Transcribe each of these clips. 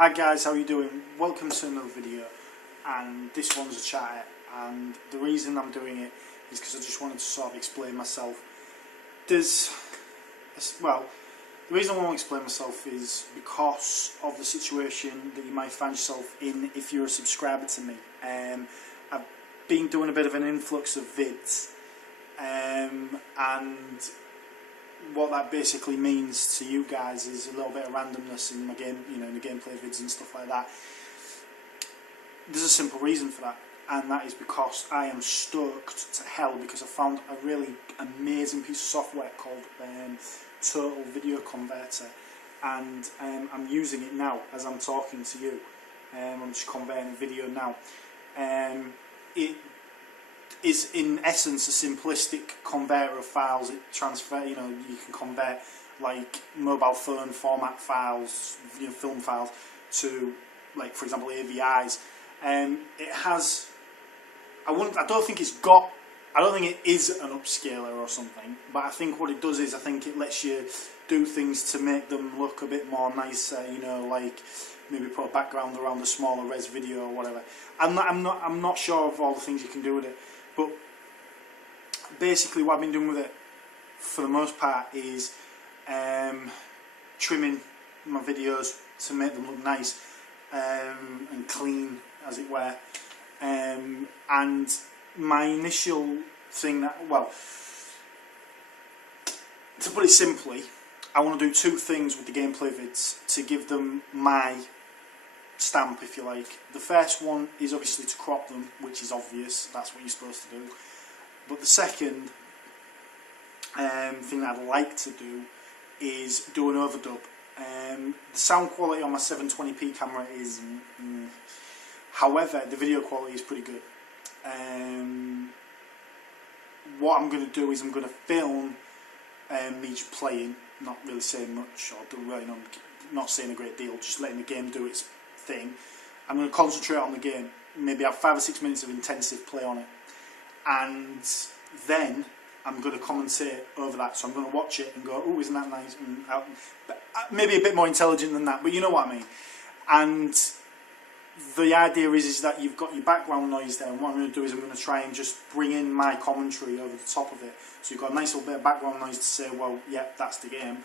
Hi guys, how are you doing? Welcome to another video, and this one's a Chatette, and the reason I'm doing it is because I just wanted to sort of explain myself. The reason I want to explain myself is because of the situation that you might find yourself in if you're a subscriber to me. I've been doing a bit of an influx of vids, and what that basically means to you guys is a little bit of randomness in my game, in the gameplay vids and stuff like that. There's a simple reason for that, and that is because I am stoked to hell because I found a really amazing piece of software called Total Video Converter, and I'm using it now as I'm talking to you. I'm just converting a video now. It is in essence a simplistic converter of files. It transfer, you can convert like mobile phone format files, film files, to, like, for example, AVIs. It has, I don't think it is an upscaler or something, but I think what it does is I think it lets you do things to make them look a bit more nicer, like maybe put a background around a smaller res video or whatever. I'm not sure of all the things you can do with it, but basically what I've been doing with it for the most part is trimming my videos to make them look nice and clean, as it were. And my initial thing to put it simply, I want to do two things with the gameplay vids to give them my stamp, if you like. The first one is obviously to crop them, which is obvious, that's what you're supposed to do. But the second thing that I'd like to do is do an overdub. The sound quality on my 720p camera is however, the video quality is pretty good. What I'm going to do is I'm going to film me just playing, not really saying much, or not saying a great deal, just letting the game do its thing. I'm going to concentrate on the game, maybe have 5 or 6 minutes of intensive play on it, and then I'm going to commentate over that. So I'm going to watch it and go, oh, isn't that nice? And maybe a bit more intelligent than that, but you know what I mean. And the idea is that you've got your background noise there, and what I'm going to do is I'm going to try and just bring in my commentary over the top of it. So you've got a nice little bit of background noise to say, well, yeah, that's the game,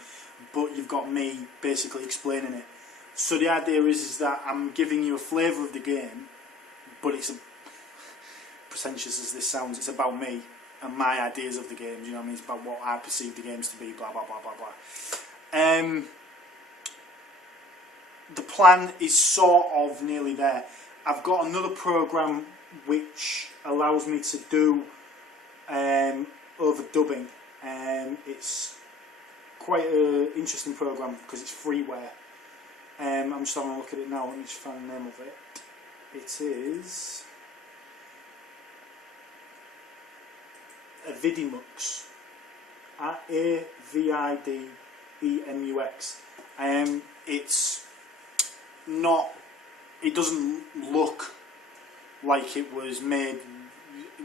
but you've got me basically explaining it. So the idea is that I'm giving you a flavour of the game, but it's pretentious as this sounds, it's about me and my ideas of the game, you know what I mean? It's about what I perceive the games to be, blah, blah, blah, blah, blah. The plan is sort of nearly there. I've got another program which allows me to do overdubbing. It's quite an interesting program because it's freeware. I'm just having a look at it now. Let me just find the name of it. It is Avidimux. AVIDEMUX. It's not. It doesn't look like it was made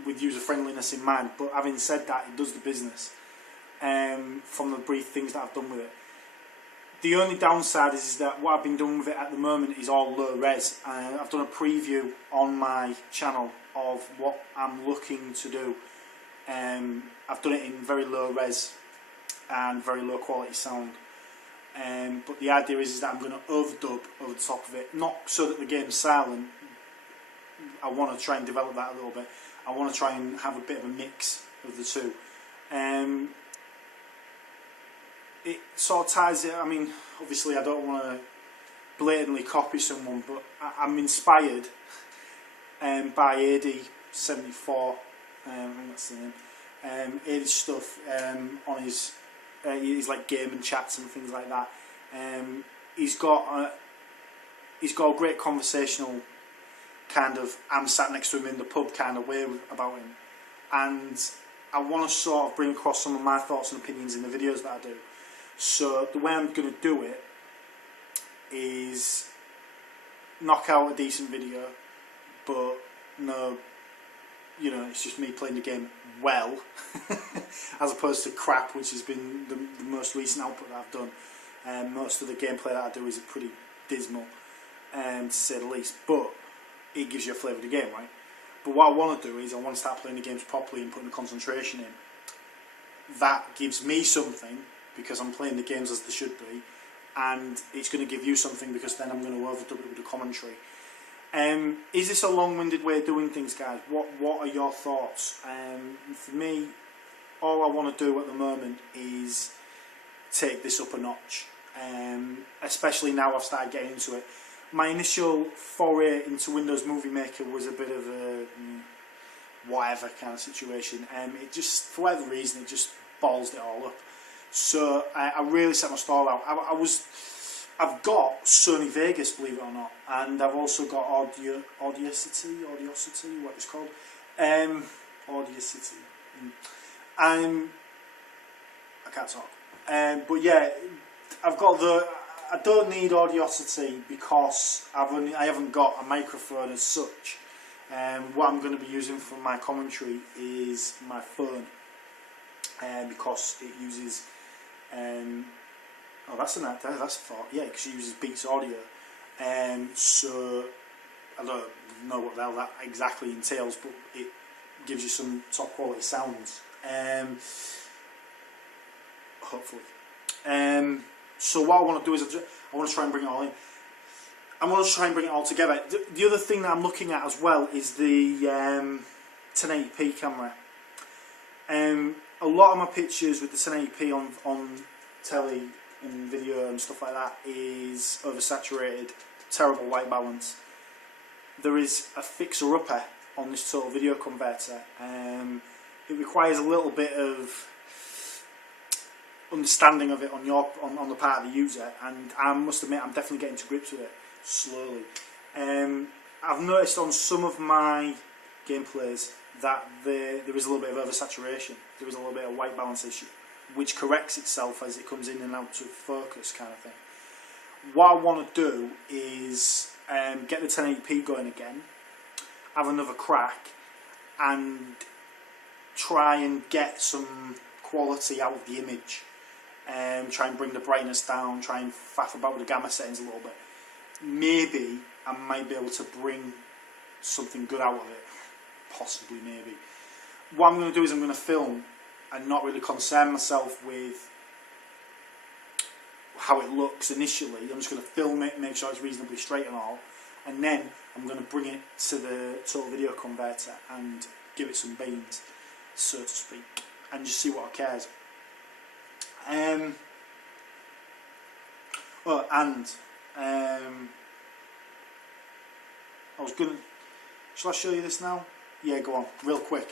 with user friendliness in mind. But having said that, it does the business. From the brief things that I've done with it. The only downside is that what I've been doing with it at the moment is all low res. I've done a preview on my channel of what I'm looking to do. I've done it in very low res and very low quality sound. But the idea is that I'm going to overdub over the top of it, not so that the game's silent. I want to try and develop that a little bit. I want to try and have a bit of a mix of the two. It sort of ties it. I mean, obviously I don't want to blatantly copy someone, but I'm inspired by AD74. I think that's the name. AD's stuff on his like game and chats and things like that. He's got a great conversational kind of, I'm sat next to him in the pub kind of way about him, and I want to sort of bring across some of my thoughts and opinions in the videos that I do. So the way I'm going to do it is knock out a decent video, but no, it's just me playing the game well, as opposed to crap, which has been the most recent output that I've done. Most of the gameplay that I do is pretty dismal. to say the least. But it gives you a flavour of the game, right? But what I want to do is I want to start playing the games properly and putting the concentration in. That gives me something because I'm playing the games as they should be, and it's going to give you something because then I'm going to overdub it with the commentary. Is this a long-winded way of doing things, guys? What are your thoughts? For me, all I want to do at the moment is take this up a notch, especially now I've started getting into it. My initial foray into Windows Movie Maker was a bit of a whatever kind of situation. It just, for whatever reason, it just ballsed it all up. So I really set my stall out. I've got Sony Vegas, believe it or not, and I've also got Audacity, what it's called, Audacity. I can't talk. But yeah, I've got I don't need Audacity because I haven't got a microphone as such. What I'm going to be using for my commentary is my phone, because it uses. Oh, that's a thought. Yeah, because it uses Beats Audio. So I don't know what the hell that exactly entails, but it gives you some top quality sounds. Hopefully. So what I want to do is I want to try and bring it all in. I want to try and bring it all together. The other thing that I'm looking at as well is the 1080p camera. A lot of my pictures with the 1080p on telly and video and stuff like that is oversaturated, terrible white balance. There is a fixer-upper on this total video converter. It requires a little bit of understanding of it on the part of the user, and I must admit I'm definitely getting to grips with it slowly. I've noticed on some of my gameplays that there is a little bit of oversaturation, there is a little bit of white balance issue, which corrects itself as it comes in and out of focus kind of thing. What I want to do is get the 1080p going again, have another crack, and try and get some quality out of the image. Try and bring the brightness down, try and faff about with the gamma settings a little bit. Maybe I might be able to bring something good out of it. Possibly, maybe. What I'm going to do is I'm going to film and not really concern myself with how it looks initially. I'm just going to film it, make sure it's reasonably straight and all, and then I'm going to bring it to the total video converter and give it some beans, so to speak, and just see what cares. I was gonna. Shall I show you this now? Yeah, go on, real quick.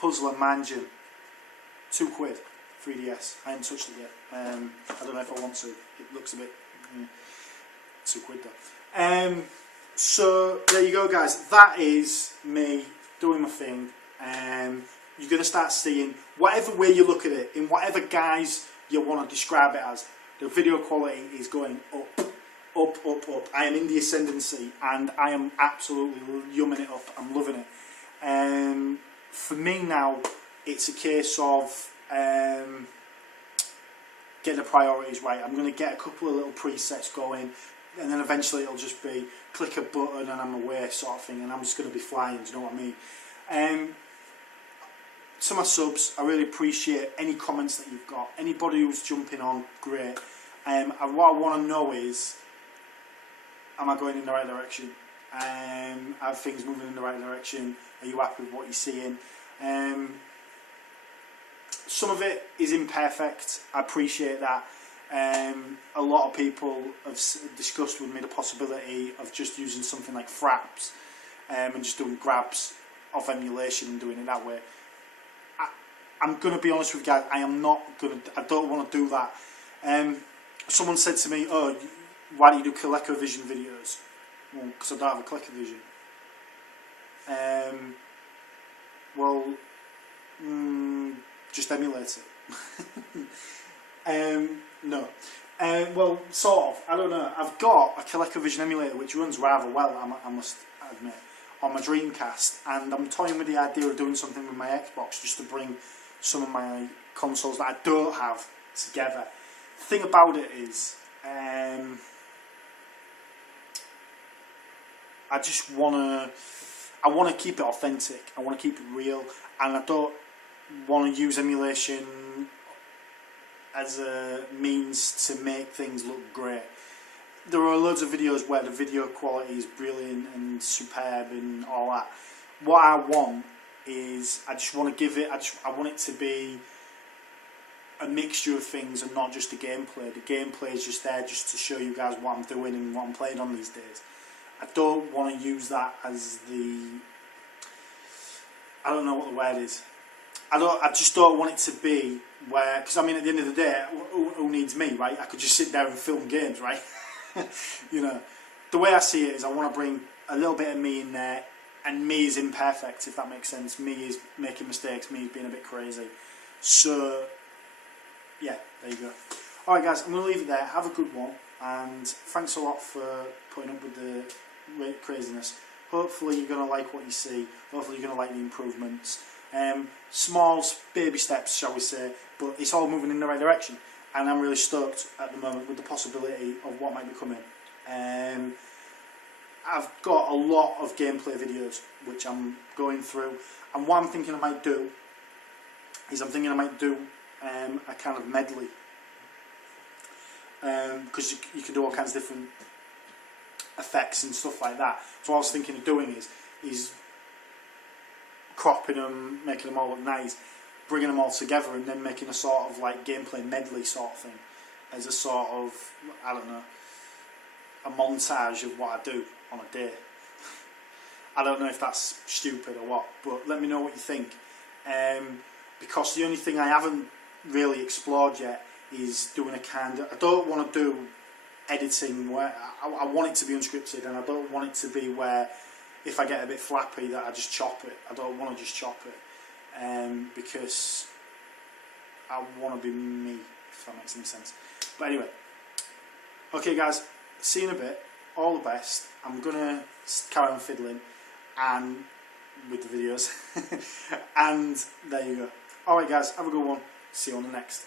Puzzler Mansion, £2, 3DS. I haven't touched it yet. I don't know if I want to. It looks a bit £2 though. So there you go, guys. That is me doing my thing. You're going to start seeing, whatever way you look at it, in whatever guise you want to describe it as, the video quality is going up, up, up, up. I am in the ascendancy, and I am absolutely yumming it up. I'm loving it. For me now, it's a case of getting the priorities right. I'm going to get a couple of little presets going, and then eventually it'll just be click a button and I'm away sort of thing, and I'm just going to be flying, do you know what I mean? To my subs, I really appreciate any comments that you've got. Anybody who's jumping on, great. And what I want to know is, am I going in the right direction? Are things moving in the right direction? Are you happy with what you're seeing? Some of it is imperfect. I appreciate that. A lot of people have discussed with me the possibility of just using something like Fraps and just doing grabs of emulation and doing it that way. I'm going to be honest with you guys, I don't want to do that. Someone said to me, oh, why do you do ColecoVision videos? Well, because I don't have a ColecoVision. Just emulate it. No. Well, sort of. I don't know. I've got a ColecoVision emulator which runs rather well, I must admit, on my Dreamcast, and I'm toying with the idea of doing something with my Xbox just to bring some of my consoles that I don't have together. The thing about it is, I just wanna keep it authentic. I want to keep it real, and I don't want to use emulation as a means to make things look great. There are loads of videos where the video quality is brilliant and superb and all that. What I want is, I just want to give it, I want it to be a mixture of things and not just the gameplay. The gameplay is just there just to show you guys what I'm doing and what I'm playing on these days. I don't want to use that as the, I don't know what the word is. I just don't want it to be where, because I mean, at the end of the day, who needs me, right? I could just sit there and film games, right? You know, the way I see it is, I want to bring a little bit of me in there, and me is imperfect, if that makes sense. Me is making mistakes, me is being a bit crazy. So, yeah, there you go. Alright guys, I'm going to leave it there. Have a good one, and thanks a lot for putting up with the craziness. Hopefully you're going to like what you see. Hopefully you're going to like the improvements. Small baby steps, shall we say, but it's all moving in the right direction, and I'm really stoked at the moment with the possibility of what might be coming. I've got a lot of gameplay videos which I'm going through, and what I'm thinking I might do is, a kind of medley, because you can do all kinds of different effects and stuff like that. So what I was thinking of doing is cropping them, making them all look nice, bringing them all together, and then making a sort of like gameplay medley sort of thing, as a sort of, I don't know, a montage of what I do on a day. I don't know if that's stupid or what, but let me know what you think. Because the only thing I haven't really explored yet is doing a kind of, I don't want to do editing where I want it to be unscripted, and I don't want it to be where if I get a bit flappy that I just chop it. I don't want to just chop it, because I want to be me, if that makes any sense. But anyway, okay guys, see you in a bit. All the best. I'm gonna carry on fiddling and with the videos and there you go. Alright guys, have a good one. See you on the next.